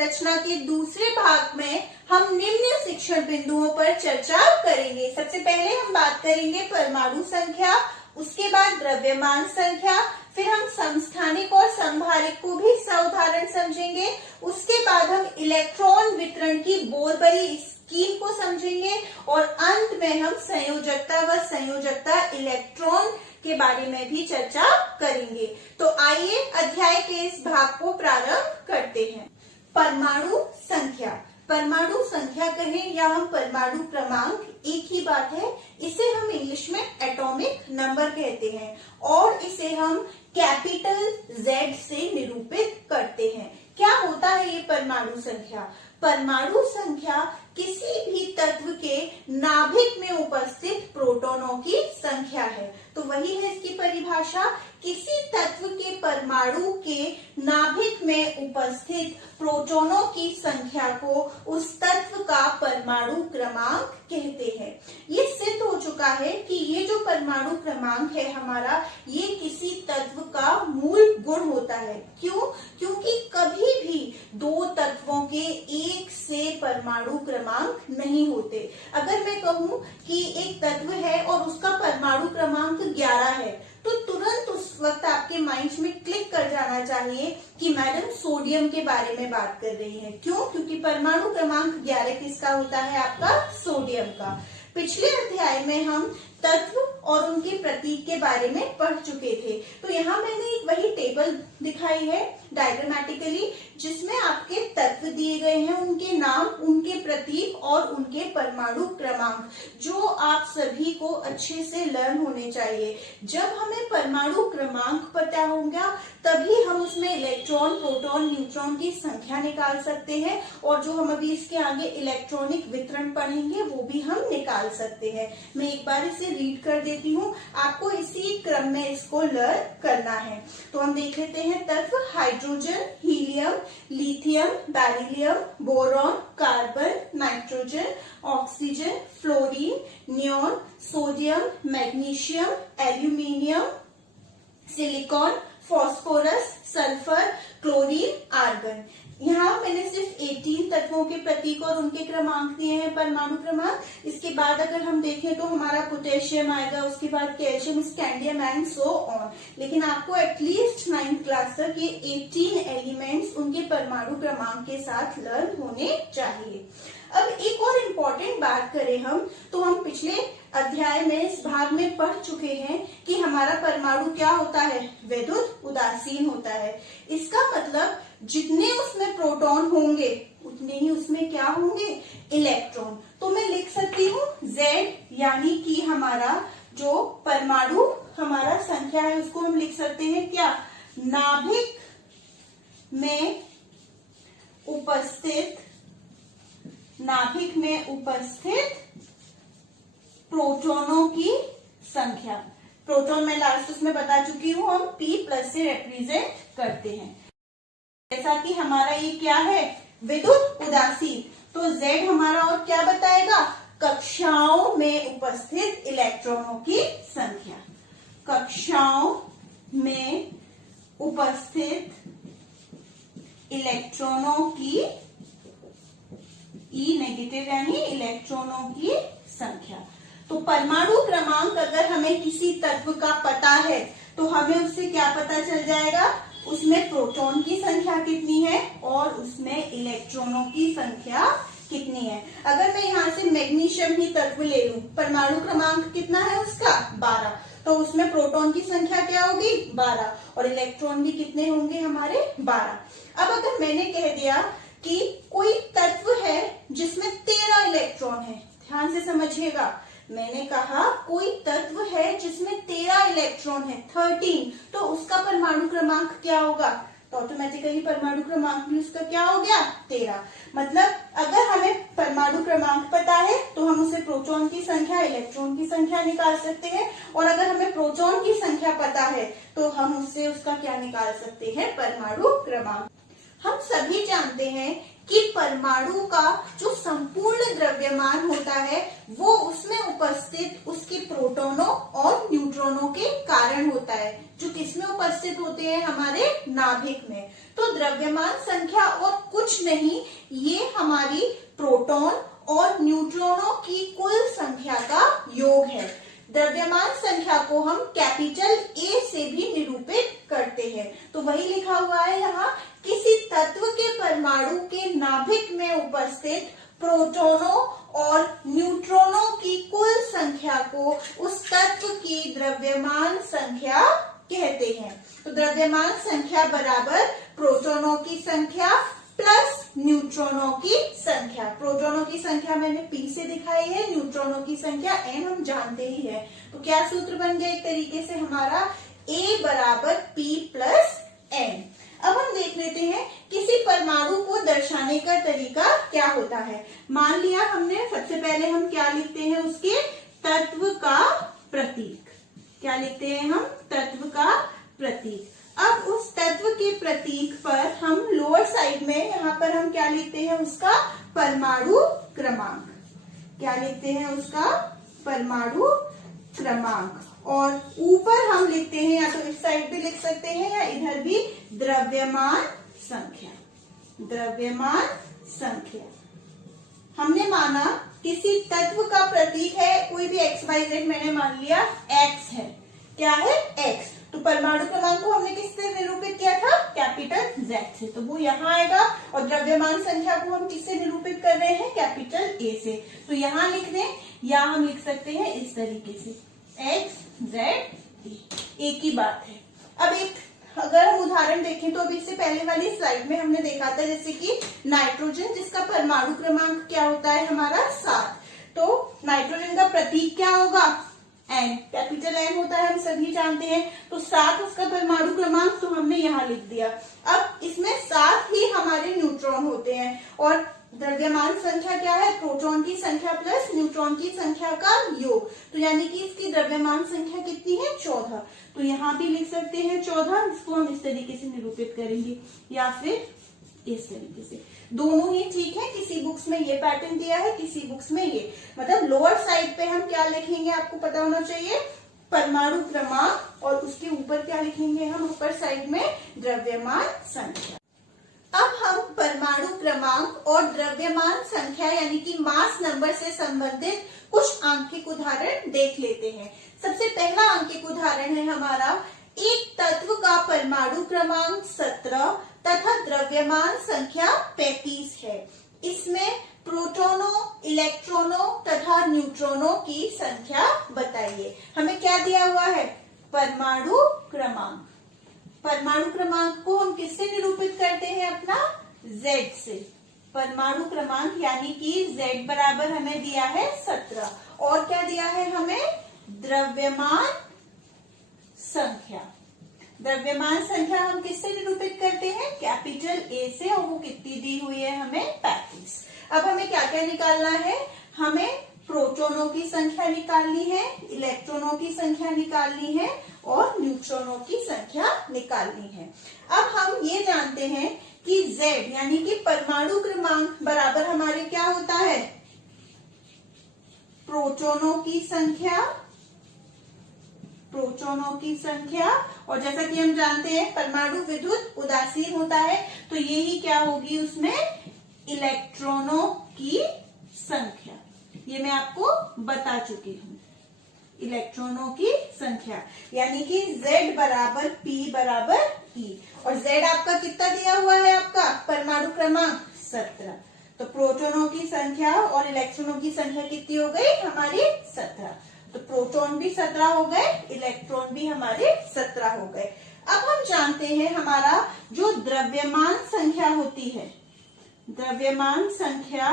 संरचना के दूसरे भाग में हम निम्न शिक्षण बिंदुओं पर चर्चा करेंगे। सबसे पहले हम बात करेंगे परमाणु संख्या, उसके बाद द्रव्यमान संख्या, फिर हम समस्थानिक और संभारिक को भी साउदाहरण समझेंगे। उसके बाद हम इलेक्ट्रॉन वितरण की बोरबरी स्कीम को समझेंगे और अंत में हम संयोजकता व संयोजकता इलेक्ट्रॉन के बारे में भी चर्चा करेंगे। तो आइए अध्याय के इस भाग को प्रारंभ करते हैं। परमाणु संख्या, परमाणु संख्या कहें या हम परमाणु क्रमांक, एक ही बात है। इसे हम इंग्लिश में एटॉमिक नंबर कहते हैं और इसे हम कैपिटल Z से निरूपित करते हैं। क्या होता है ये परमाणु संख्या? परमाणु संख्या किसी भी तत्व के नाभिक में उपस्थित प्रोटॉनों की संख्या है। तो वही है इसकी परिभाषा, किसी तत्व के परमाणु के नाभिक में उपस्थित प्रोटॉनों की संख्या को उस तत्व का परमाणु क्रमांक कहते हैं। ये सिद्ध हो चुका है कि ये जो परमाणु क्रमांक है हमारा, ये किसी तत्व का मूल गुण होता है। क्यों? क्योंकि कभी भी दो तत्वों के एक से परमाणु क्रमांक नहीं होते। अगर मैं कहूं कि एक तत्व है और उसका परमाणु क्रमांक 11 है, तो तुरंत उस वक्त आपके माइंड में क्लिक कर जाना चाहिए कि मैडम सोडियम के बारे में बात कर रही है। क्यों? क्योंकि परमाणु क्रमांक 11 किसका होता है? आपका सोडियम का। पिछले अध्याय में हम तत्व और उनके प्रतीक के बारे में पढ़ चुके थे। तो यहाँ मैंने एक वही टेबल दिखाई है डायग्रामेटिकली, जिसमें आपके तत्व दिए गए हैं, उनके नाम, उनके प्रतीक और उनके परमाणु क्रमांक, जो आप सभी को अच्छे से लर्न होने चाहिए। जब हमें परमाणु क्रमांक पता होगा तभी हम उसमें इलेक्ट्रॉन, प्रोटॉन, न्यूट्रॉन की संख्या निकाल सकते हैं और जो हम अभी इसके आगे इलेक्ट्रॉनिक वितरण पढ़ेंगे वो भी हम निकाल सकते हैं। मैं एक बार इसे रीड कर देती हूँ, आपको इसी क्रम में इसको लर्न करना है। तो हम देख लेते हैं तत्व: hydrogen, helium, lithium, beryllium, boron, carbon, nitrogen, oxygen, fluorine, neon, sodium, magnesium, aluminium, silicon, phosphorus, sulphur, chlorine, argon. यहाँ मैंने सिर्फ 18 तत्वों के प्रतीक और उनके क्रमांक दिए हैं, परमाणु क्रमांक। इसके बाद अगर हम देखें तो हमारा पोटेशियम आएगा, उसके बाद calcium, scandium and so on. लेकिन आपको एटलीस्ट 9th क्लास तक ये 18 एलिमेंट्स उनके परमाणु क्रमांक के साथ लर्न होने चाहिए। अब एक और इम्पोर्टेंट बात करें हम, तो हम पिछले अध्याय में इस भाग में पढ़ चुके हैं कि हमारा परमाणु क्या होता है? विद्युत उदासीन होता है। इसका मतलब जितने उसमें प्रोटॉन होंगे उतने ही उसमें क्या होंगे? इलेक्ट्रॉन। तो मैं लिख सकती हूँ Z, यानी कि हमारा जो परमाणु हमारा संख्या है उसको हम लिख सकते हैं क्या? नाभिक में उपस्थित प्रोटॉनों की संख्या। प्रोटॉन मैं लास्ट उसमें बता चुकी हूँ, हम P+ से रिप्रेजेंट करते हैं। जैसा कि हमारा ये क्या है? विद्युत उदासीन। तो Z हमारा और क्या बताएगा? कक्षाओं में उपस्थित इलेक्ट्रॉनों की संख्या। कक्षाओं में उपस्थित इलेक्ट्रॉनों की, E नेगेटिव यानी इलेक्ट्रॉनों की संख्या। तो परमाणु क्रमांक अगर हमें किसी तत्व का पता है तो हमें उससे क्या पता चल जाएगा? उसमें प्रोटॉन की संख्या कितनी है और उसमें इलेक्ट्रॉनों की संख्या कितनी है। अगर मैं यहाँ से मैग्नीशियम ही तत्व ले लूं, परमाणु क्रमांक कितना है उसका? 12। तो उसमें प्रोटॉन की संख्या क्या होगी? 12 और इलेक्ट्रॉन भी कितने होंगे हमारे? 12। अब अगर मैंने कह दिया कि कोई तत्व है जिसमें 13 इलेक्ट्रॉन है, ध्यान से समझिएगा, मैंने कहा कोई तत्व है जिसमें 13 इलेक्ट्रॉन है, 13, तो उसका परमाणु क्रमांक क्या होगा? तो ऑटोमेटिकली परमाणु क्रमांक भी उसका क्या हो गया? 13। मतलब अगर हमें परमाणु क्रमांक पता है तो हम उसे प्रोटॉन की संख्या, इलेक्ट्रॉन की संख्या निकाल सकते हैं, और अगर हमें प्रोटॉन की संख्या पता है तो हम उससे उसका क्या निकाल सकते हैं? परमाणु क्रमांक। हम सभी जानते हैं कि परमाणु का जो संपूर्ण द्रव्यमान होता है वो उसमें उपस्थित उसके प्रोटॉनों और न्यूट्रॉनों के कारण होता है, जो किसमें उपस्थित होते हैं, हमारे नाभिक में। तो द्रव्यमान संख्या और कुछ नहीं, ये हमारी प्रोटॉन और न्यूट्रॉनों की कुल संख्या का योग है। द्रव्यमान संख्या को हम कैपिटल ए से भी निरूपित करते हैं। तो वही लिखा हुआ है यहाँ, किसी तत्व के परमाणु के नाभिक में उपस्थित प्रोटॉनों और न्यूट्रॉनों की कुल संख्या को उस तत्व की द्रव्यमान संख्या कहते हैं। तो द्रव्यमान संख्या बराबर प्रोटॉनों की संख्या प्लस न्यूट्रॉनों की संख्या। प्रोटॉनों की संख्या मैंने P से दिखाई है, न्यूट्रॉनों की संख्या N हम जानते ही है। तो क्या सूत्र बन गया एक तरीके से हमारा, A बराबर P प्लस N। अब हम देख लेते हैं किसी परमाणु को दर्शाने का तरीका क्या होता है। मान लिया हमने, सबसे पहले हम क्या लिखते हैं, उसके तत्व का प्रतीक। क्या लिखते हैं हम, तत्व का प्रतीक। अब उस तत्व के प्रतीक पर हम लोअर साइड में, यहाँ पर हम क्या लिखते हैं, उसका परमाणु क्रमांक। क्या लिखते हैं, उसका परमाणु क्रमांक। और ऊपर हम लिखते हैं, या तो इस साइड भी लिख सकते हैं या इधर भी, द्रव्यमान संख्या। द्रव्यमान संख्या हमने माना किसी तत्व का प्रतीक है, कोई भी XYZ मैंने मान लिया X है। क्या है, X। तो परमाणु क्रमांक को हमने किससे निरूपित किया था, कैपिटल Z से, तो वो यहाँ आएगा। और द्रव्यमान संख्या को हम किससे निरूपित कर रहे हैं, कैपिटल A से। तो यहाँ लिख दें, या हम लिख सकते हैं इस तरीके से, XZ A। एक ही बात है। अब एक अगर हम उदाहरण देखें तो अभी इससे पहले वाली स्लाइड में हमने देखा था, जैसे कि नाइट्रोजन, जिसका परमाणु क्रमांक क्या होता है हमारा, 7। तो नाइट्रोजन का प्रतीक क्या होगा, N, कैपिटल N होता है, हम सभी जानते हैं। तो 7 उसका परमाणु क्रमांक, तो हमने यहाँ लिख दिया। अब इसमें 7 ही हमारे न्यूट्रॉन होते हैं, और द्रव्यमान संख्या क्या है, प्रोटॉन की संख्या प्लस न्यूट्रॉन की संख्या का योग। तो यानी कि इसकी द्रव्यमान संख्या कितनी है, 14। तो यहाँ भी लिख सकते हैं 14, इसको हम इस तरीके से निरूपित करेंगे, या फिर इस तरीके से। दोनों ही ठीक है, किसी बुक्स में ये पैटर्न दिया है, किसी बुक्स में ये। मतलब लोअर साइड पे हम क्या लिखेंगे, आपको पता होना चाहिए, परमाणु क्रमांक, और उसके ऊपर क्या लिखेंगे हम, ऊपर साइड में द्रव्यमान संख्या। अब हम परमाणु क्रमांक और द्रव्यमान संख्या यानी कि मास नंबर से संबंधित कुछ आंकिक उदाहरण देख लेते हैं। सबसे पहला आंकिक उदाहरण है हमारा, एक तत्व का परमाणु क्रमांक 17 तथा द्रव्यमान संख्या 35 है। इसमें प्रोटॉनों, इलेक्ट्रॉनों तथा न्यूट्रॉनों की संख्या बताइए। हमें क्या दिया हुआ है, परमाणु क्रमांक। परमाणु क्रमांक को हम किससे निरूपित करते हैं, अपना Z से। परमाणु क्रमांक यानी कि Z बराबर हमें दिया है 17, और क्या दिया है हमें, द्रव्यमान संख्या। द्रव्यमान संख्या हम किससे निरूपित करते हैं, कैपिटल A से, और वो कितनी दी हुई है हमें, 35। अब हमें क्या क्या निकालना है, हमें प्रोटॉनों की संख्या निकालनी है, इलेक्ट्रॉनों की संख्या निकालनी है, और न्यूट्रॉनों की संख्या निकालनी है। अब हम ये जानते हैं कि Z यानी कि परमाणु क्रमांक बराबर हमारे क्या होता है, प्रोटॉनों की संख्या, प्रोटॉनों की संख्या। और जैसा कि हम जानते हैं परमाणु विद्युत उदासीन होता है, तो यही क्या होगी उसमें, इलेक्ट्रॉनों की संख्या। ये मैं आपको बता चुकी हूँ, इलेक्ट्रॉनों की संख्या। यानी कि Z बराबर P बराबर E, और Z आपका कितना दिया हुआ है, आपका परमाणु क्रमांक 17। तो प्रोटॉनों की संख्या और इलेक्ट्रॉनों की संख्या कितनी हो गई हमारी, 17। तो प्रोटॉन भी 17 हो गए, इलेक्ट्रॉन भी हमारे 17 हो गए। अब हम जानते हैं हमारा जो द्रव्यमान संख्या होती है, द्रव्यमान संख्या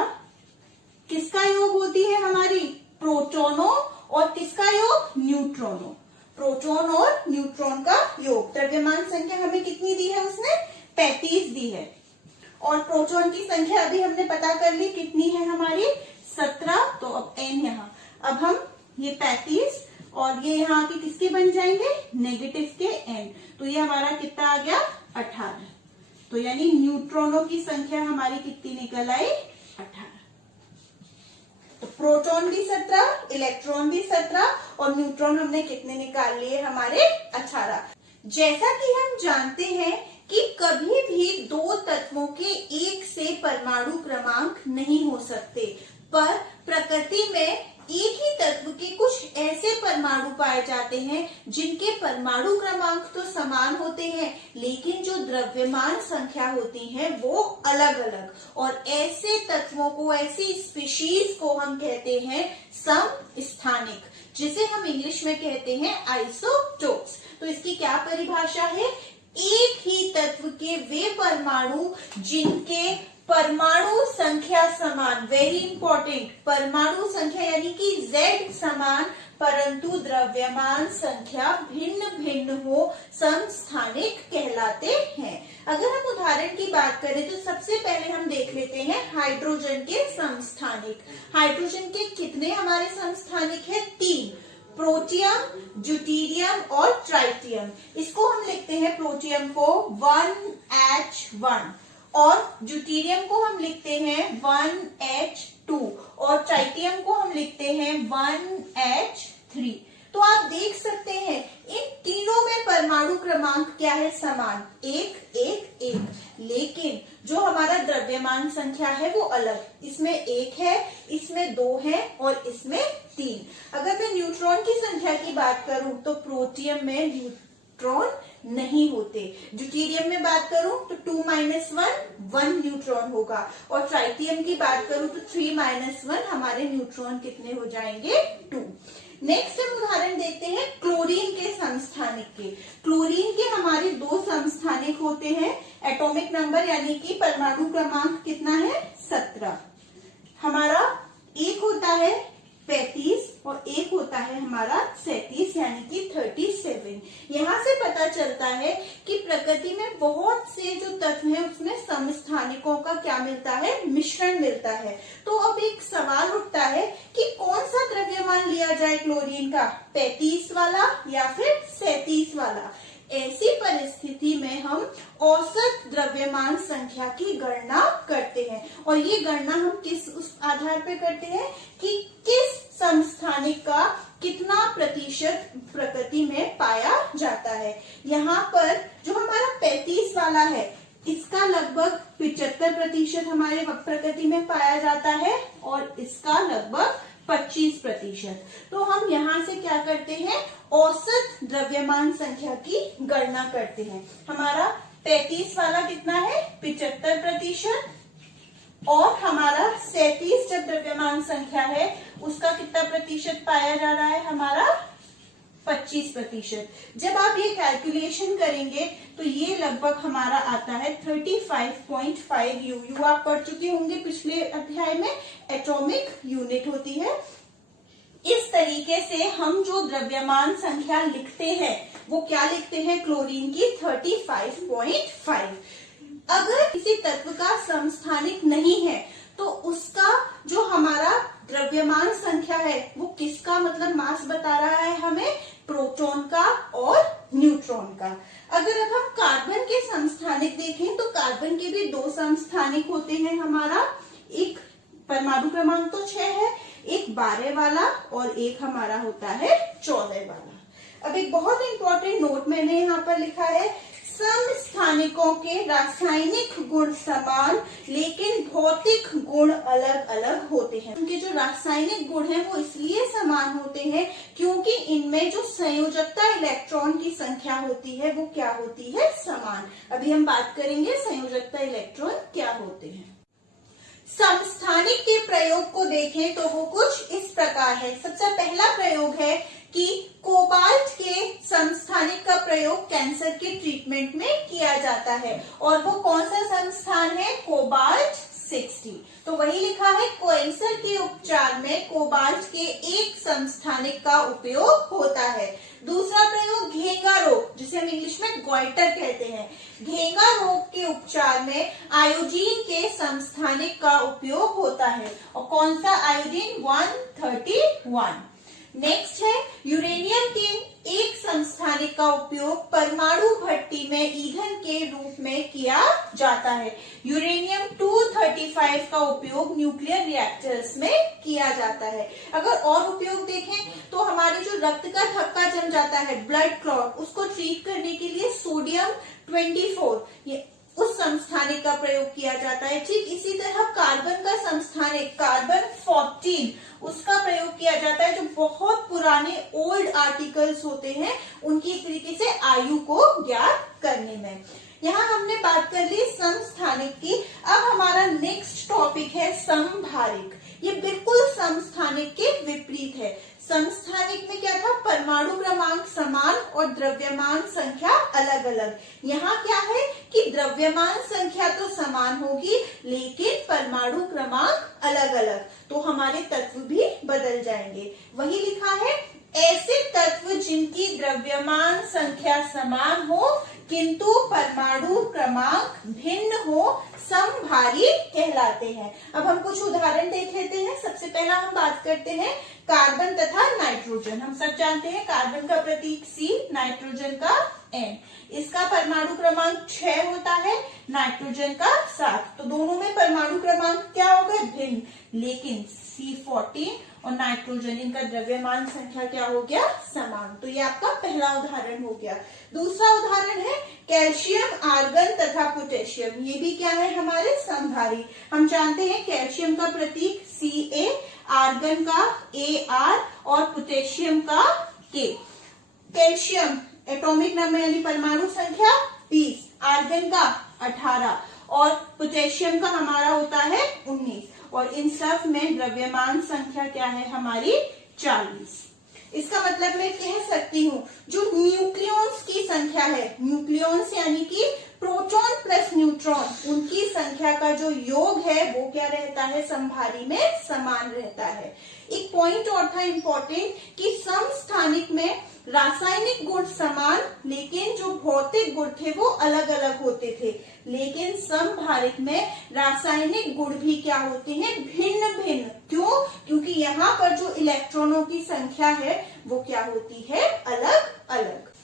किसका योग होती है हमारी, प्रोटॉनों, और किसका योग, न्यूट्रॉनों। प्रोटॉन और न्यूट्रॉन का योग। द्रव्यमान संख्या हमें कितनी दी है उसने, 35 दी है। और प्रोटॉन की संख्या अभी हमने पता कर ली कितनी है हमारी, 17। तो अब n यहाँ, अब हम ये 35 और ये यहाँ के किसके बन जाएंगे, नेगेटिव के n। तो ये हमारा कितना आ गया, 18। तो यानी न्यूट्रॉनों की संख्या हमारी कितनी निकल आई, 18। तो प्रोटॉन भी 17, इलेक्ट्रॉन भी 17 और न्यूट्रॉन हमने कितने निकाल लिए हमारे 18। जैसा कि हम जानते हैं कि कभी भी दो तत्वों के एक से परमाणु क्रमांक नहीं हो सकते, पर प्रकृति में एक ही तत्व के कुछ ऐसे परमाणु पाए जाते हैं जिनके परमाणु क्रमांक तो समान होते हैं, लेकिन जो द्रव्यमान संख्या होती है वो अलग अलग। और ऐसे तत्वों को, ऐसी स्पीशीज को हम कहते हैं समस्थानिक, जिसे हम इंग्लिश में कहते हैं आइसोटोप्स। तो इसकी क्या परिभाषा है? एक ही तत्व के वे परमाणु जिनके परमाणु संख्या समान, वेरी इंपॉर्टेंट, परमाणु संख्या यानी कि Z समान, परंतु द्रव्यमान संख्या भिन्न भिन्न हो, समस्थानिक कहलाते हैं। अगर हम उदाहरण की बात करें तो सबसे पहले हम देख लेते हैं हाइड्रोजन के समस्थानिक। हाइड्रोजन के कितने हमारे समस्थानिक है? 3, प्रोटियम, ड्यूटेरियम और ट्राइटियम। इसको हम लिखते हैं, प्रोटियम को 1H1 और ड्यूटेरियम को हम लिखते हैं 1H2 और ट्राइटियम को हम लिखते हैं 1H3। तो आप देख सकते हैं इन तीनों में परमाणु क्रमांक क्या है? समान, 1 1 1। लेकिन जो हमारा द्रव्यमान संख्या है वो अलग, इसमें 1 है, इसमें 2 है और इसमें 3। अगर मैं न्यूट्रॉन की संख्या की बात करूं तो प्रोटियम में न्यूट्रॉन नहीं होते। ड्यूटेरियम में बात करूं तो 2 - 1 न्यूट्रॉन होगा और ट्राइटियम की बात करूं तो 3 - 1 हमारे न्यूट्रॉन कितने हो जाएंगे? 2। नेक्स्ट हम उदाहरण देखते हैं क्लोरीन के समस्थानिक के। क्लोरीन के हमारे 2 समस्थानिक होते हैं। एटॉमिक नंबर यानी कि परमाणु क्रमांक कितना है? 17। हमारा एक होता है 35 और एक होता है हमारा 37 यानी कि 37। यहाँ से पता चलता है कि प्रकृति में बहुत से जो तत्व हैं उसमें समस्थानिकों का क्या मिलता है? मिश्रण मिलता है। तो अब एक सवाल उठता है कि कौन सा द्रव्यमान लिया जाए क्लोरीन का, 35 वाला या फिर 37 वाला? ऐसी परिस्थिति में हम औसत द्रव्यमान संख्या की गणना करते हैं और ये गणना हम किस उस आधार पर करते हैं कि किस समस्थानिक का कितना प्रतिशत प्रकृति में पाया जाता है। यहाँ पर जो हमारा 35 वाला है इसका लगभग 75% हमारे प्रकृति में पाया जाता है और इसका लगभग 25%। तो हम यहाँ से क्या करते हैं? औसत द्रव्यमान संख्या की गणना करते हैं। हमारा 35 वाला कितना है? 75% और हमारा 37 जब द्रव्यमान संख्या है उसका कितना प्रतिशत पाया जा रहा है? हमारा 25%। जब आप ये कैलकुलेशन करेंगे तो ये लगभग हमारा आता है 35.5 यू आप पढ़ चुके होंगे पिछले अध्याय में, एटॉमिक यूनिट होती है। इस तरीके से हम जो द्रव्यमान संख्या लिखते हैं वो क्या लिखते हैं? क्लोरीन की 35.5। अगर किसी तत्व का समस्थानिक नहीं है तो उसका जो हमारा द्रव्यमान संख्या है वो किसका मतलब मास बता रहा है हमें? प्रोटॉन का और न्यूट्रॉन का। अगर अब हम कार्बन के समस्थानिक देखें तो कार्बन के भी 2 समस्थानिक होते हैं हमारा, एक परमाणु क्रमांक तो 6 है, एक 12 वाला और एक हमारा होता है 14 वाला। अब एक बहुत इंपॉर्टेंट नोट मैंने यहाँ पर लिखा है, समस्थानिकों के रासायनिक गुण समान लेकिन भौतिक गुण अलग अलग होते हैं। उनके जो रासायनिक गुण हैं वो इसलिए समान होते हैं क्योंकि इनमें जो संयोजकता इलेक्ट्रॉन की संख्या होती है वो क्या होती है? समान। अभी हम बात करेंगे संयोजकता इलेक्ट्रॉन क्या होते हैं। समस्थानिक के प्रयोग को देखें तो वो कुछ इस प्रकार है। सबसे पहला प्रयोग है कि कोबाल्ट के समस्थानिक का प्रयोग कैंसर के ट्रीटमेंट में किया जाता है और वो कौन सा समस्थान है? कोबाल्ट 60। तो वही लिखा है, कैंसर के उपचार में कोबाल्ट के एक समस्थानिक का उपयोग होता है। दूसरा प्रयोग घेंगा रोग, जिसे हम इंग्लिश में गॉइटर कहते हैं, घेंगा रोग के उपचार में आयोडीन के समस्थानिक का उपयोग होता है और कौन सा? आयोडीन 131। नेक्स्ट है यूरेनियम के एक समस्थानिक का उपयोग परमाणु भट्टी में ईंधन के रूप में किया जाता है। यूरेनियम 235 235 का उपयोग न्यूक्लियर रिएक्टर्स में किया जाता है। अगर और उपयोग देखें तो हमारे जो रक्त का थक्का जम जाता है, ब्लड क्लॉट, उसको ट्रीट करने के लिए सोडियम 24 ये उस समस्थानिक का प्रयोग किया जाता है। ठीक इसी तरह कार्बन का समस्थानिक कार्बन 14 उसका प्रयोग किया जाता है। जो बहुत पुराने ओल्ड आर्टिकल्स होते हैं उनकी एक तरीके से आयु को ज्ञात करने में। यहाँ हमने बात कर ली समस्थानिक की। अब हमारा नेक्स्ट टॉपिक है समभारिक। ये बिल्कुल समस्थानिक के विपरीत है। समस्थानिक में क्या था, परमाणु क्रमांक समान और द्रव्यमान संख्या अलग अलग। यहाँ क्या है कि द्रव्यमान संख्या तो समान होगी लेकिन परमाणु क्रमांक अलग अलग, तो हमारे तत्व भी बदल जाएंगे। वही लिखा है, ऐसे तत्व जिनकी द्रव्यमान संख्या समान हो किंतु परमाणु क्रमांक भिन्न हो समभारी कहलाते हैं। अब हम कुछ उदाहरण देख लेते हैं। सबसे पहला हम बात करते हैं कार्बन तथा नाइट्रोजन। हम सब जानते हैं कार्बन का प्रतीक C, नाइट्रोजन का N। इसका परमाणु क्रमांक 6 होता है, नाइट्रोजन का 7। तो दोनों में परमाणु क्रमांक क्या हो गए, भिन्न, लेकिन C14 और नाइट्रोजन इनका द्रव्यमान संख्या क्या हो गया, समान। तो ये आपका पहला उदाहरण हो गया। दूसरा उदाहरण है कैल्शियम, आर्गन तथा पोटेशियम। ये भी क्या है, हमारे समभारी। हम जानते हैं कैल्शियम का प्रतीक Ca, आर्गन का Ar और पोटेशियम का K। कैल्शियम एटॉमिक नंबर यानी परमाणु संख्या 20, आर्गन का 18 और पोटेशियम का हमारा होता है 19। और इन सब में द्रव्यमान संख्या क्या है हमारी 40। इसका मतलब मैं कह सकती हूँ जो न्यूक्लियॉन्स की संख्या है, न्यूक्लियॉन्स यानी कि प्रोटॉन प्लस न्यूट्रॉन, उनकी संख्या का जो योग है वो क्या रहता है, समभारी में समान रहता है। एक पॉइंट और था इम्पोर्टेंट कि समस्थानिक में रासायनिक गुण समान लेकिन जो भौतिक गुण थे वो अलग अलग होते थे, लेकिन समभारिक में रासायनिक गुण भी क्या होते हैं, भिन्न भिन्न। क्यों? क्योंकि यहाँ पर जो इलेक्ट्रॉनों की संख्या है वो क्या होती है, अलग अलग।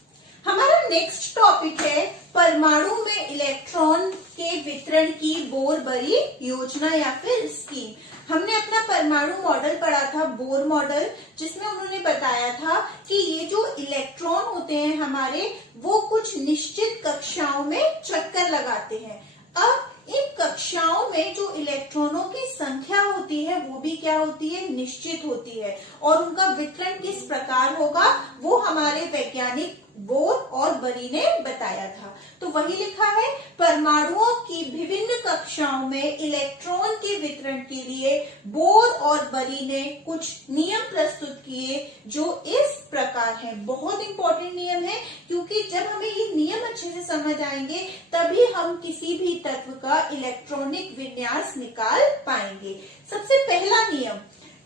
हमारा नेक्स्ट टॉपिक है परमाणु में इलेक्ट्रॉन के वितरण की बोर-बरी योजना या फिर स्कीम। हमने अपना परमाणु मॉडल पढ़ा था, बोर मॉडल, जिसमें उन्होंने बताया था कि ये जो इलेक्ट्रॉन होते हैं हमारे, वो कुछ निश्चित कक्षाओं में चक्कर लगाते हैं। अब इन कक्षाओं में जो इलेक्ट्रॉनों की संख्या होती है वो भी क्या होती है, निश्चित होती है, और उनका वितरण किस प्रकार होगा वो हमारे वैज्ञानिक बोर और बरी ने बताया था। तो वही लिखा है, परमाणुओं की विभिन्न कक्षाओं में इलेक्ट्रॉन के वितरण के लिए बोर और बरी ने कुछ नियम प्रस्तुत किए जो इस प्रकार हैं। बहुत इंपॉर्टेंट नियम है क्योंकि जब हमें ये नियम अच्छे से समझ आएंगे तभी हम किसी भी तत्व का इलेक्ट्रॉनिक विन्यास निकाल पाएंगे। सबसे पहला नियम,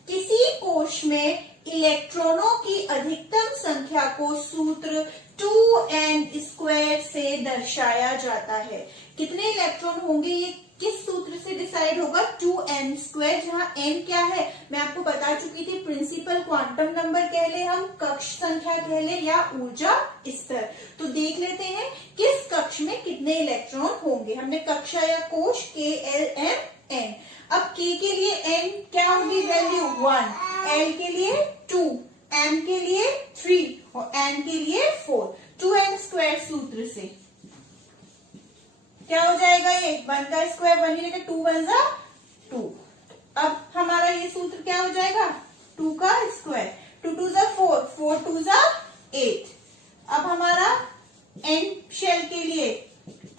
किसी कोश में इलेक्ट्रॉनों की अधिकतम संख्या को सूत्र 2n² से दर्शाया जाता है। कितने इलेक्ट्रॉन होंगे ये किस सूत्र से डिसाइड होगा, 2n², जहाँ n क्या है मैं आपको बता चुकी थी, प्रिंसिपल क्वांटम नंबर कह ले, हम कक्ष संख्या कह ले, या ऊर्जा स्तर। तो देख लेते हैं किस कक्ष में कितने इलेक्ट्रॉन होंगे। हमने कक्षा या कोश K, L, M, N। अब K के लिए N क्या होगी, वैल्यू 1, L के लिए 2, M के लिए 3 और N के लिए 4। 2n² सूत्र से क्या हो जाएगा, ये 1 का स्क्वायर 1 ही रहेगा, 2 1 जा 2। अब हमारा ये सूत्र क्या हो जाएगा, 2 का स्क्वायर, 2 2 जा 4, 4 2 जा 8। अब हमारा N शेल के लिए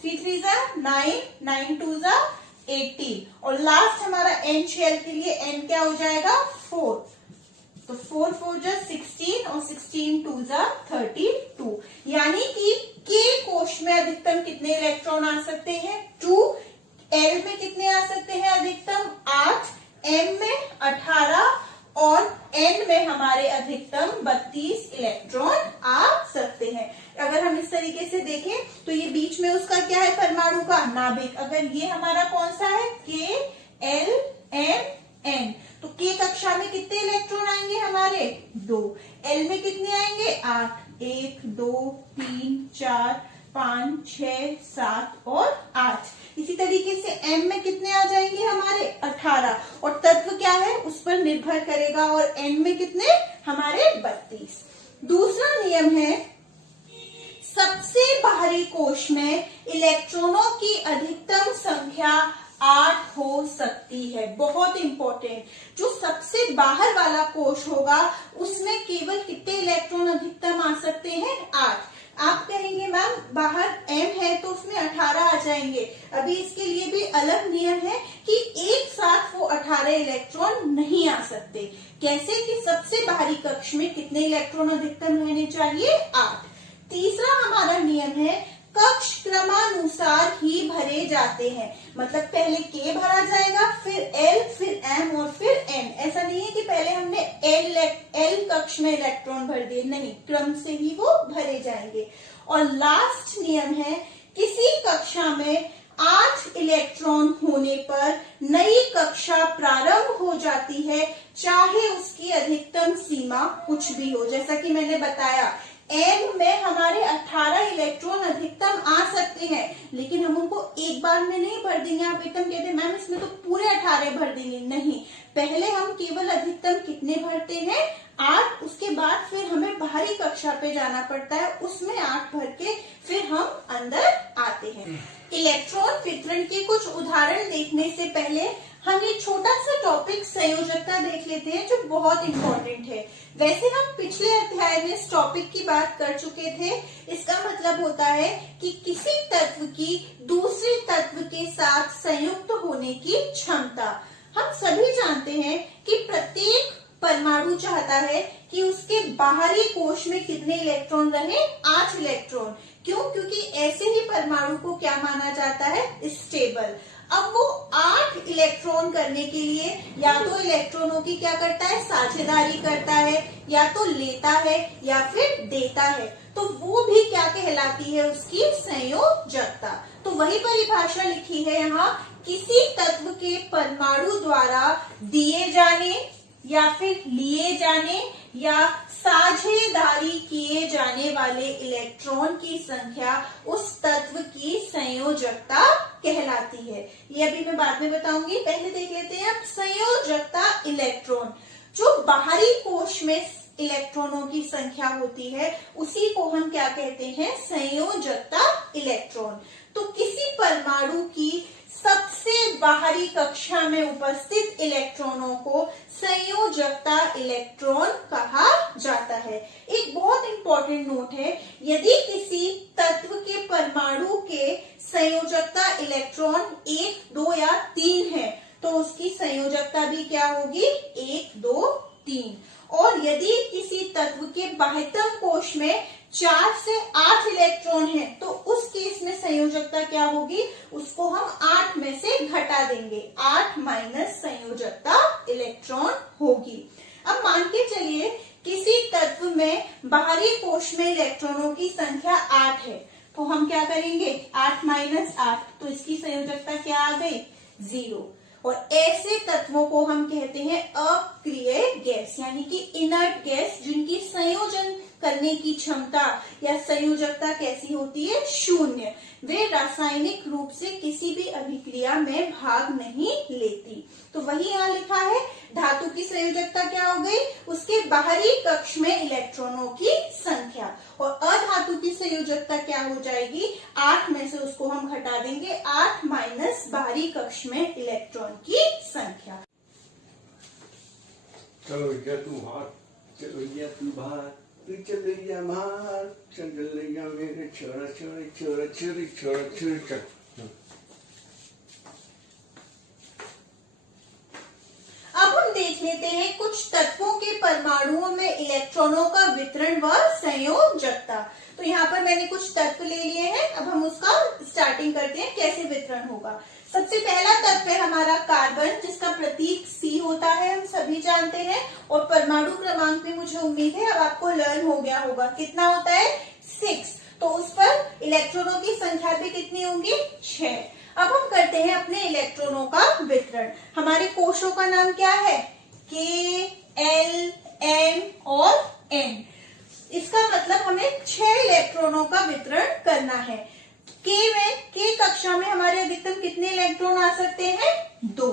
3 3 जा 9, 9 2 जा 18 और लास्ट हमारा N शेल के लिए N क्या हो जाएगा, 4। तो 4 4 जा 16 और 16 2 जा 32। यानी कि K कोश में अधिकतम कितने इलेक्ट्रॉन आ सकते हैं, 2। L में कितने आ सकते हैं अधिकतम, 8। M में 18 और N में हमारे अधिकतम 32 इलेक्ट्रॉन आ सकते हैं। अगर हम इस तरीके से देखें तो ये बीच में उसका क्या है, परमाणु का नाभिक। अगर ये हमारा कौन सा है, K, L, M, N, तो K कक्षा में कितने इलेक्ट्रॉन आएंगे हमारे, 2। L में कितने आएंगे, 8, 1 2 3 4 5 6 7 और 8। इसी तरीके से M में कितने आ जाएंगे हमारे, 18 और तत्व क्या है उस पर निर्भर करेगा। और n में कितने हमारे 32। दूसरा नियम है सबसे बाहरी कोश में इलेक्ट्रॉनों की अधिकतम संख्या 8 हो सकती है। बहुत इंपॉर्टेंट, जो सबसे बाहर वाला कोश होगा उसमें केवल कितने इलेक्ट्रॉन अधिकतम आ सकते हैं 8। आप कहेंगे मैम बाहर m है तो उसमें 18 आ जाएंगे। अभी इसके लिए भी अलग नियम है कि एक साथ वो 18 इलेक्ट्रॉन नहीं आ सकते। कैसे कि सबसे बाहरी कक्ष में कितने इलेक्ट्रॉन अधिकतम रहने चाहिए 8। तीसरा हमारा नियम है कक्ष क्रमानुसार ही भरे जाते हैं। मतलब पहले K भरा जाएगा, फिर L, फिर M और फिर N। ऐसा नहीं है कि पहले हमने L कक्ष में इलेक्ट्रॉन भर दिए, नहीं, क्रम से ही वो भरे जाएंगे। और लास्ट नियम है किसी कक्षा में 8 इलेक्ट्रॉन होने पर नई कक्षा प्रारंभ हो जाती है, चाहे उसकी अधिकतम सीमा कुछ भी हो। जैसा कि मैंने बताया M में हमारे 18 इलेक्ट्रॉन अधिकतम आ सकते हैं, लेकिन हम उनको एक बार में नहीं भर देंगे। आप एकदम कहते हैं मैम इसमें तो पूरे 18 भर देंगे, नहीं, पहले हम केवल अधिकतम कितने भरते हैं 8। उसके बाद फिर हमें बाहरी कक्षा पे जाना पड़ता है, उसमें 8 भर के फिर हम अंदर आते हैं। इलेक्ट्रॉन वितरण के कुछ उदाहरण देखने से पहले हम ये छोटा सा टॉपिक संयोजकता देख लेते हैं, जो बहुत इंपॉर्टेंट है। वैसे हम पिछले अध्याय में इस टॉपिक की बात कर चुके थे। इसका मतलब होता है कि किसी तत्व की दूसरे तत्व के साथ संयुक्त होने की क्षमता। हम सभी जानते हैं कि प्रत्येक परमाणु चाहता है कि उसके बाहरी कोश में कितने इलेक्ट्रॉन रहे 8 इलेक्ट्रॉन। क्यों? क्योंकि ऐसे ही परमाणु को क्या माना जाता है स्टेबल। अब वो 8 इलेक्ट्रॉन करने के लिए या तो इलेक्ट्रॉनों की क्या करता है साझेदारी करता है, या तो लेता है या फिर देता है। तो वो भी क्या कहलाती है उसकी संयोजकता। तो वही परिभाषा लिखी है यहाँ, किसी तत्व के परमाणु द्वारा दिए जाने या फिर लिए जाने या साझेदारी किए जाने वाले इलेक्ट्रॉन की संख्या उस तत्व की संयोजकता कहलाती है। ये अभी मैं बाद में बताऊंगी, पहले देख लेते हैं अब संयोजकता इलेक्ट्रॉन। जो बाहरी कोश में इलेक्ट्रॉनों की संख्या होती है उसी को हम क्या कहते हैं संयोजकता इलेक्ट्रॉन। तो किसी परमाणु की सबसे बाहरी कक्षा में उपस्थित इलेक्ट्रॉनों को संयोजकता इलेक्ट्रॉन कहा जाता है। एक बहुत इंपॉर्टेंट नोट है, यदि किसी तत्व के परमाणु के संयोजकता इलेक्ट्रॉन 1, 2 या 3 है तो उसकी संयोजकता भी क्या होगी 1, 2, 3। और यदि किसी तत्व के बाह्यतम कोश में 4 से 8 इलेक्ट्रॉन है तो उस केस में संयोजकता क्या होगी, उसको हम 8 में से घटा देंगे, 8 माइनस संयोजकता इलेक्ट्रॉन होगी। अब मान के चलिए किसी तत्व में बाहरी कोश में इलेक्ट्रॉनों की संख्या 8 है, तो हम क्या करेंगे 8 माइनस 8, तो इसकी संयोजकता क्या आ गई 0। और ऐसे तत्वों को हम कहते हैं अक्रिय गैस, यानी कि इनर्ट गैस, जिनकी संयोजन करने की क्षमता या संयोजकता कैसी होती है 0। वे रासायनिक रूप से किसी भी अभिक्रिया में भाग नहीं लेती। तो वही यहाँ लिखा है, धातु की संयोजकता क्या हो गई, उसके बाहरी कक्ष में इलेक्ट्रॉनों की संख्या। और अधातु की संयोजकता क्या हो जाएगी, 8 में से उसको हम घटा देंगे, 8 माइनस बाहरी कक्ष में इलेक्ट्रॉन की संख्या। चलो भैया तू हाथ, चलो भैया तू बाहर, तू चल भैया बाहर, चल भैया मेरे छोरा छोरी छोरा छोरी छोरा छोरी चल। अब हम देख लेते हैं कुछ तत्वों के परमाणुओं में इलेक्ट्रॉनों का वितरण व संयोजकता। तो यहाँ पर मैंने कुछ तत्व ले लिए हैं, अब हम उसका स्टार्टिंग करते हैं कैसे वितरण होगा। सबसे पहला तत्व है हमारा कार्बन, जिसका प्रतीक C होता है, हम सभी जानते हैं। और परमाणु क्रमांक में मुझे उम्मीद है अब आपको लर्न हो गया होगा, कितना होता है 6। तो उस पर इलेक्ट्रॉनों की संख्या भी कितनी होगी 6। अब हम करते हैं अपने इलेक्ट्रॉनों का वितरण। हमारे कोशों का नाम क्या है K, L, M और N। इसका मतलब हमें 6 इलेक्ट्रॉनों का वितरण करना है। K कक्षा में हमारे अधिकतम कितने इलेक्ट्रॉन आ सकते हैं 2।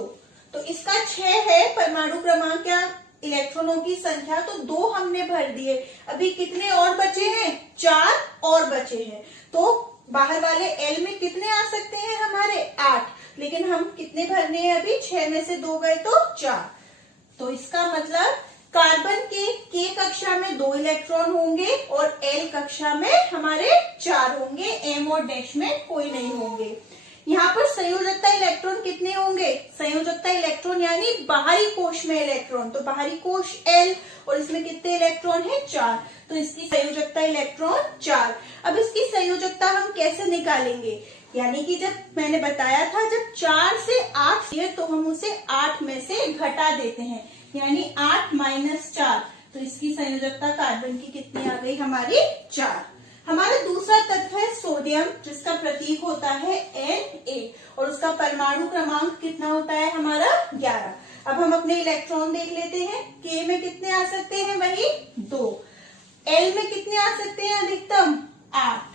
तो इस इसका 6 है परमाणु क्रमांक या इलेक्ट्रॉनों की संख्या, तो 2 हमने भर दिए। अभी कितने और बचे हैं? 4 और बचे हैं। तो बाहर वाले L में कितने आ सकते हैं हमारे? 8, लेकिन हम कितने भरने हैं अभी? 6 में से 2 गए तो 4। तो इसका मतलब कार्बन के K कक्षा में 2 इलेक्ट्रॉन होंगे और L कक्षा में हमारे 4 होंगे, M और डैश में कोई नहीं होंगे। यहाँ पर संयोजकता इलेक्ट्रॉन कितने होंगे? संयोजकता इलेक्ट्रॉन यानी बाहरी कोश में इलेक्ट्रॉन, तो बाहरी कोश L और इसमें कितने इलेक्ट्रॉन है? 4, तो इसकी संयोजकता इलेक्ट्रॉन 4। अब इसकी संयोजकता हम कैसे निकालेंगे? यानी कि जब मैंने बताया था जब 4 से 8 है तो हम उसे 8 में से घटा देते हैं, यानी 8 माइनस 4, तो इसकी संयोजकता कार्बन की कितनी आ गई हमारी? 4। हमारा दूसरा तत्व है सोडियम, जिसका प्रतीक होता है Na और उसका परमाणु क्रमांक कितना होता है हमारा? 11। अब हम अपने इलेक्ट्रॉन देख लेते हैं। K में कितने आ सकते हैं? वही 2। L में कितने आ सकते हैं अधिकतम? 8।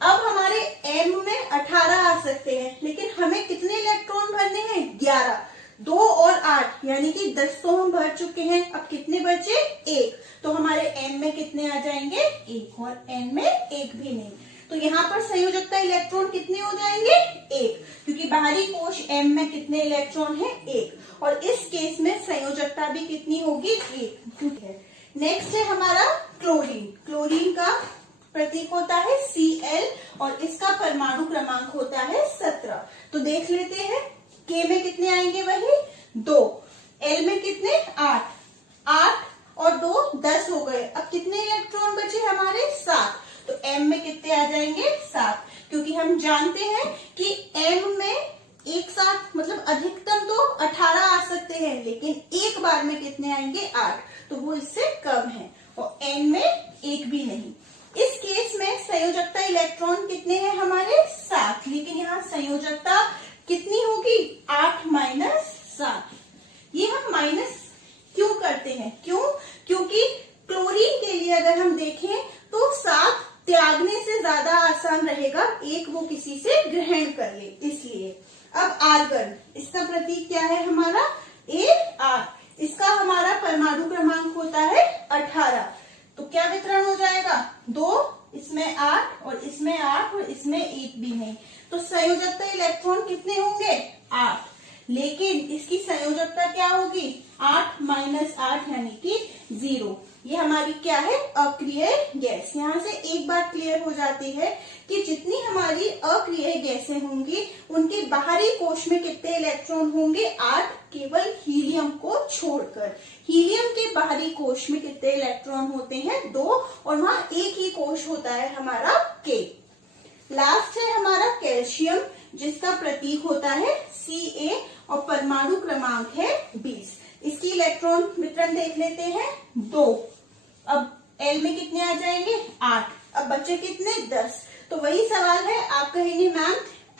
अब हमारे M में 18 आ सकते हैं, लेकिन हमें कितने इलेक्ट्रॉन भरने हैं? 11। 2 और 8 यानी कि 10 तो हम भर चुके हैं। अब कितने बचे? 1। तो हमारे M में कितने आ जाएंगे? 1, और N में 1 भी नहीं। तो यहाँ पर संयोजकता इलेक्ट्रॉन कितने हो जाएंगे? 1, क्योंकि बाहरी कोश M में कितने इलेक्ट्रॉन है? 1, और इस केस में संयोजकता भी कितनी होगी? 1। नेक्स्ट है हमारा क्लोरीन। क्लोरीन का प्रतीक होता है Cl और इसका परमाणु क्रमांक होता है 17। तो देख लेते हैं K में कितने आएंगे? वही 2। L में कितने? 8। 8 और 2 10 हो गए। अब कितने इलेक्ट्रॉन बचे हमारे? 7। तो M में कितने आ जाएंगे? 7, क्योंकि हम जानते हैं कि M में एक साथ मतलब अधिकतम तो 18 आ सकते हैं, लेकिन एक बार में कितने आएंगे? 8, तो वो इससे कम है, और N में 1 भी नहीं। इस केस में संयोजकता इलेक्ट्रॉन कितने हैं हमारे? 7, लेकिन यहाँ संयोजकता कितनी होगी? 8 माइनस 7। ये हम माइनस क्यों करते हैं? क्योंकि क्लोरीन के लिए अगर हम देखें तो 7 त्यागने से ज्यादा आसान रहेगा, 1 वो किसी से ग्रहण कर ले, इसलिए। अब आर्गन, इसका प्रतीक क्या है हमारा? Ar। इसका हमारा परमाणु क्रमांक होता है 18। तो क्या वितरण हो जाएगा? 2, इसमें 8 और इसमें 8 और इसमें 1 भी नहीं। तो संयोजकता इलेक्ट्रॉन कितने होंगे? 8, लेकिन इसकी संयोजकता क्या होगी? 8 माइनस 8 यानी कि 0। ये हमारी क्या है? अक्रिय गैस। यहाँ से एक बात क्लियर हो जाती है कि जितनी हमारी अक्रिय गैसें होंगी उनके बाहरी कोश में कितने इलेक्ट्रॉन होंगे? 8, केवल हीलियम को छोड़कर। हीलियम के बाहरी कोश में कितने इलेक्ट्रॉन होते हैं? 2, और वहाँ एक ही कोश होता है हमारा K। लास्ट है हमारा कैल्शियम, जिसका प्रतीक होता है Ca और परमाणु क्रमांक है 20। इसकी इलेक्ट्रॉन वितरण देख लेते हैं, 2। अब L में कितने आ जाएंगे? 8। अब बचे कितने? 10। तो वही सवाल है, आप कहेंगे मैम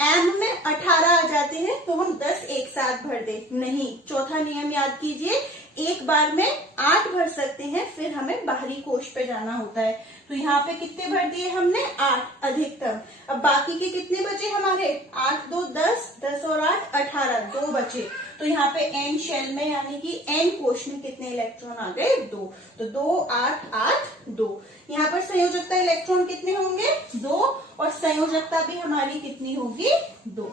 M में 18 आ जाते हैं तो हम 10 एक साथ भर दे। नहीं, चौथा नियम याद कीजिए, एक बार में 8 भर सकते हैं, फिर हमें बाहरी कोश पे जाना होता है। तो यहाँ पे कितने भर दिए हमने? 8 अधिकतम। अब बाकी के कितने बचे हमारे? 8 2 10, 10 और 8 18, 2 बचे। तो यहाँ पे N शेल में यानी कि N कोश में कितने इलेक्ट्रॉन आ गए? 2। तो 2 8 8 2। यहाँ पर संयोजकता इलेक्ट्रॉन कितने होंगे? 2, और संयोजकता भी हमारी कितनी होगी? 2।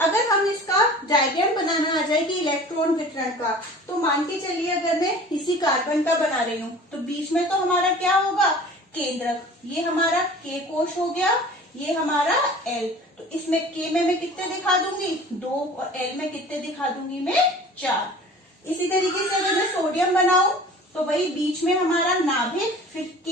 अगर हम इसका डायग्राम बनाना आ जाए कि इलेक्ट्रॉन वितरण का, तो मान के चलिए अगर मैं इसी कार्बन का बना रही हूँ तो बीच में तो हमारा क्या होगा? केंद्रक। ये हमारा K कोश हो गया, ये हमारा L। तो इसमें K में मैं कितने दिखा दूंगी? 2, और L में कितने दिखा दूंगी मैं? 4। इसी तरीके से अगर मैं सोडियम बनाऊं तो वही बीच में हमारा नाभिक, फिर K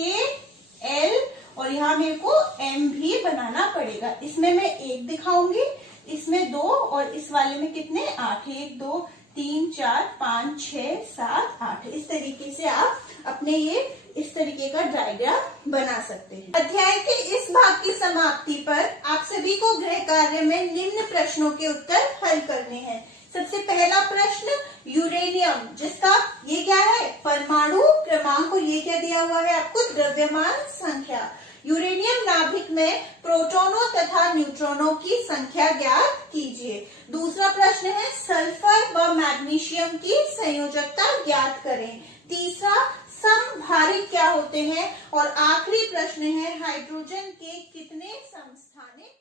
L, और यहाँ मेरे को M भी बनाना पड़ेगा। इसमें मैं 1 दिखाऊंगी, इसमें 2, और इस वाले में कितने? 8। 1 2 3 4 5 6 7 8। इस तरीके से आप अपने ये इस तरीके का डायग्राम बना सकते हैं। अध्याय के इस भाग की समाप्ति पर आप सभी को गृह कार्य में निम्न प्रश्नों के उत्तर हल करने हैं। सबसे पहला प्रश्न, यूरेनियम, जिसका ये क्या है? परमाणु क्रमांक, और ये क्या दिया हुआ है आपको? द्रव्यमान संख्या। यूरेनियम नाभिक में प्रोटॉनों तथा न्यूट्रॉनों की संख्या ज्ञात कीजिए। दूसरा प्रश्न है सल्फर व मैग्नीशियम की संयोजकता ज्ञात करें। तीसरा समभारिक क्या होते हैं और आखिरी प्रश्न है हाइड्रोजन के कितने समस्थानिक